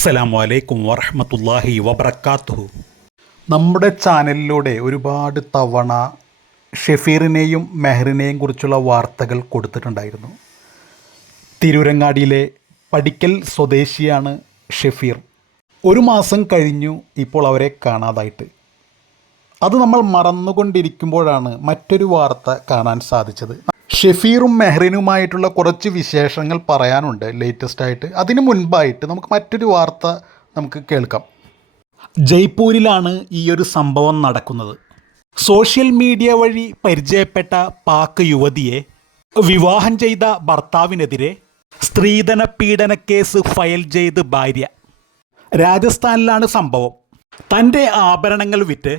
അസ്സലാമു വലൈക്കും വറഹമത്തല്ലാഹി വബർക്കാത്തു നമ്മുടെ ചാനലിലൂടെ ഒരുപാട് തവണ ഷെഫീറിനെയും മെഹറിനെയും കുറിച്ചുള്ള വാർത്തകൾ കൊടുത്തിട്ടുണ്ടായിരുന്നു. തിരൂരങ്ങാടിയിലെ പടിക്കൽ സ്വദേശിയാണ് ഷെഫീർ. ഒരു മാസം കഴിഞ്ഞു ഇപ്പോൾ അവരെ കാണാതായിട്ട്. അത് നമ്മൾ മറന്നുകൊണ്ടിരിക്കുമ്പോഴാണ് മറ്റൊരു വാർത്ത കാണാൻ സാധിച്ചത്. ഷെഫീറും മെഹ്റിനുമായിട്ടുള്ള കുറച്ച് വിശേഷങ്ങൾ പറയാനുണ്ട് ലേറ്റസ്റ്റ് ആയിട്ട്. അതിന് മുൻപായിട്ട് നമുക്ക് മറ്റൊരു വാർത്ത നമുക്ക് കേൾക്കാം. ജയ്പൂരിലാണ് ഈ ഒരു സംഭവം നടക്കുന്നത്. സോഷ്യൽ മീഡിയ വഴി പരിചയപ്പെട്ട പാക് യുവതിയെ വിവാഹം ചെയ്ത ഭർത്താവിനെതിരെ സ്ത്രീധന പീഡന കേസ് ഫയൽ ചെയ്ത് ഭാര്യ. രാജസ്ഥാനിലാണ് സംഭവം. തന്റെ ആഭരണങ്ങൾ വിറ്റ്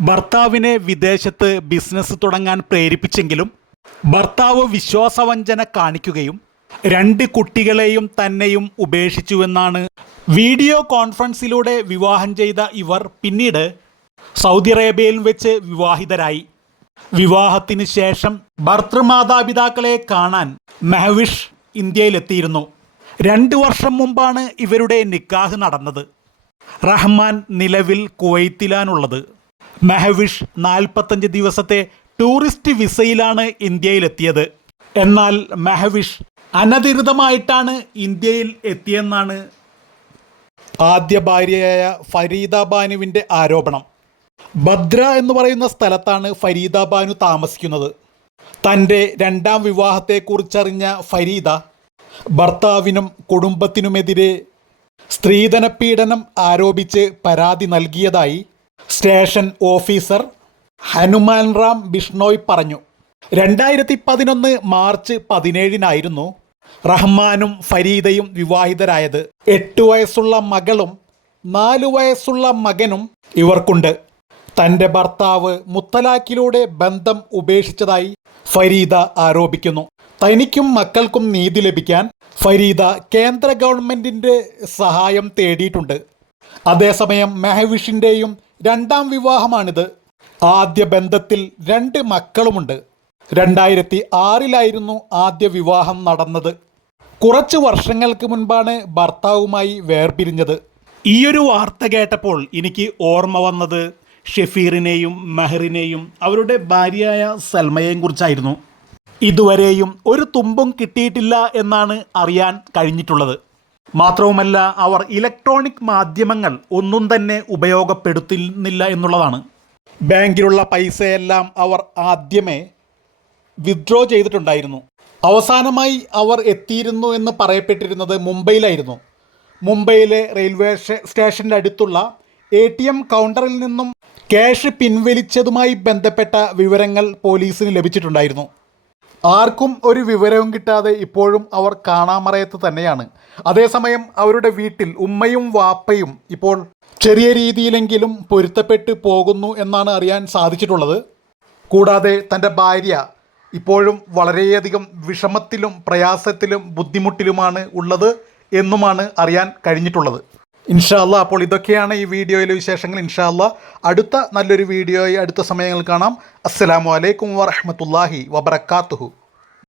ഭർത്താവിനെ വിദേശത്ത് ബിസിനസ് തുടങ്ങാൻ പ്രേരിപ്പിച്ചെങ്കിലും ഭർത്താവ് വിശ്വാസവഞ്ചന കാണിക്കുകയും രണ്ട് കുട്ടികളെയും തന്നെയും ഉപേക്ഷിച്ചുവെന്നാണ് വീഡിയോ കോൺഫറൻസിലൂടെ വിവാഹം ചെയ്ത ഇവർ പിന്നീട് സൗദി അറേബ്യയിൽ വെച്ച് വിവാഹിതരായി. വിവാഹത്തിന് ശേഷം ഭർത്തൃമാതാപിതാക്കളെ കാണാൻ മെഹവിഷ് ഇന്ത്യയിലെത്തിയിരുന്നു. രണ്ട് വർഷം മുമ്പാണ് ഇവരുടെ നിക്കാഹ് നടന്നത്. റഹ്മാൻ നിലവിൽ കുവൈത്തിലാണുള്ളത്. മെഹവിഷ് നാൽപ്പത്തഞ്ച് ദിവസത്തെ ടൂറിസ്റ്റ് വിസയിലാണ് ഇന്ത്യയിലെത്തിയത്. എന്നാൽ മെഹവിഷ് അനധികൃതമായിട്ടാണ് ഇന്ത്യയിൽ എത്തിയെന്നാണ് ആദ്യ ഭാര്യയായ ഫരീദ ബാനുവിന്റെ ആരോപണം. ഭദ്ര എന്ന് പറയുന്ന സ്ഥലത്താണ് ഫരീദ ബാനു താമസിക്കുന്നത്. തന്റെ രണ്ടാം വിവാഹത്തെക്കുറിച്ചറിഞ്ഞ ഫരീദ ഭർത്താവിനും കുടുംബത്തിനുമെതിരെ സ്ത്രീധനപീഡനം ആരോപിച്ച് പരാതി നൽകിയതായി സ്റ്റേഷൻ ഓഫീസർ ഹനുമാൻ റാം ബിഷ്ണോയ് പറഞ്ഞു. രണ്ടായിരത്തി പതിനൊന്ന് മാർച്ച് പതിനേഴിനായിരുന്നു റഹ്മാനും ഫരീദയും വിവാഹിതരായത്. എട്ട് വയസ്സുള്ള മകളും നാലു വയസ്സുള്ള മകനും ഇവർക്കുണ്ട്. തന്റെ ഭർത്താവ് മുത്തലാഖിലൂടെ ബന്ധം ഉപേക്ഷിച്ചതായി ഫരീദ ആരോപിക്കുന്നു. തനിക്കും മക്കൾക്കും നീതി ലഭിക്കാൻ ഫരീദ കേന്ദ്ര ഗവൺമെന്റിന്റെ സഹായം തേടിയിട്ടുണ്ട്. അതേസമയം മെഹവിഷിന്റെയും രണ്ടാം വിവാഹമാണിത്. ആദ്യ ബന്ധത്തിൽ രണ്ട് മക്കളുമുണ്ട്. രണ്ടായിരത്തി ആറിലായിരുന്നു ആദ്യ വിവാഹം നടന്നത്. കുറച്ച് വർഷങ്ങൾക്ക് മുൻപാണ് ഭർത്താവുമായി വേർപിരിഞ്ഞത്. ഈയൊരു വാർത്ത കേട്ടപ്പോൾ എനിക്ക് ഓർമ്മ വന്നത് ഷെഫീറിനെയും മെഹറിനെയും അവരുടെ ഭാര്യയായ സൽമയെയും കുറിച്ചായിരുന്നു. ഇതുവരെയും ഒരു തുമ്പും കിട്ടിയിട്ടില്ല എന്നാണ് അറിയാൻ കഴിഞ്ഞിട്ടുള്ളത്. മാത്രവുമല്ല അവർ ഇലക്ട്രോണിക് മാധ്യമങ്ങൾ ഒന്നും തന്നെ ഉപയോഗപ്പെടുത്തുന്നില്ല എന്നുള്ളതാണ്. ബാങ്കിലുള്ള പൈസയെല്ലാം അവർ ആദ്യമേ വിത്ഡ്രോ ചെയ്തിട്ടുണ്ടായിരുന്നു. അവസാനമായി അവർ എത്തിയിരുന്നു എന്ന് പറയപ്പെട്ടിരുന്നത് മുംബൈയിലായിരുന്നു. മുംബൈയിലെ റെയിൽവേ സ്റ്റേഷന്റെ അടുത്തുള്ള എ ടി എം കൗണ്ടറിൽ നിന്നും ക്യാഷ് പിൻവലിച്ചതുമായി ബന്ധപ്പെട്ട വിവരങ്ങൾ പോലീസിന് ലഭിച്ചിട്ടുണ്ടായിരുന്നു. ആർക്കും ഒരു വിവരവും കിട്ടാതെ ഇപ്പോഴും അവർ കാണാമറയത്ത് തന്നെയാണ്. അതേസമയം അവരുടെ വീട്ടിൽ ഉമ്മയും വാപ്പയും ഇപ്പോൾ ചെറിയ രീതിയിലെങ്കിലും പൊരുത്തപ്പെട്ട് പോകുന്നു എന്നാണ് അറിയാൻ സാധിച്ചിട്ടുള്ളത്. കൂടാതെ തന്റെ ഭാര്യ ഇപ്പോഴും വളരെയധികം വിഷമത്തിലും പ്രയാസത്തിലും ബുദ്ധിമുട്ടിലുമാണ് ഉള്ളത് എന്നുമാണ് അറിയാൻ കഴിഞ്ഞിട്ടുള്ളത്. ഇൻഷാല്ല അപ്പോൾ ഇതൊക്കെയാണ് ഈ വീഡിയോയിലെ വിശേഷങ്ങൾ. ഇൻഷാല്ല അടുത്ത നല്ലൊരു വീഡിയോയിൽ അടുത്ത സമയങ്ങൾ കാണാം. അസ്സലാമു അലൈക്കും വറഹമത്തല്ലാഹി വബർക്കാത്തുഹു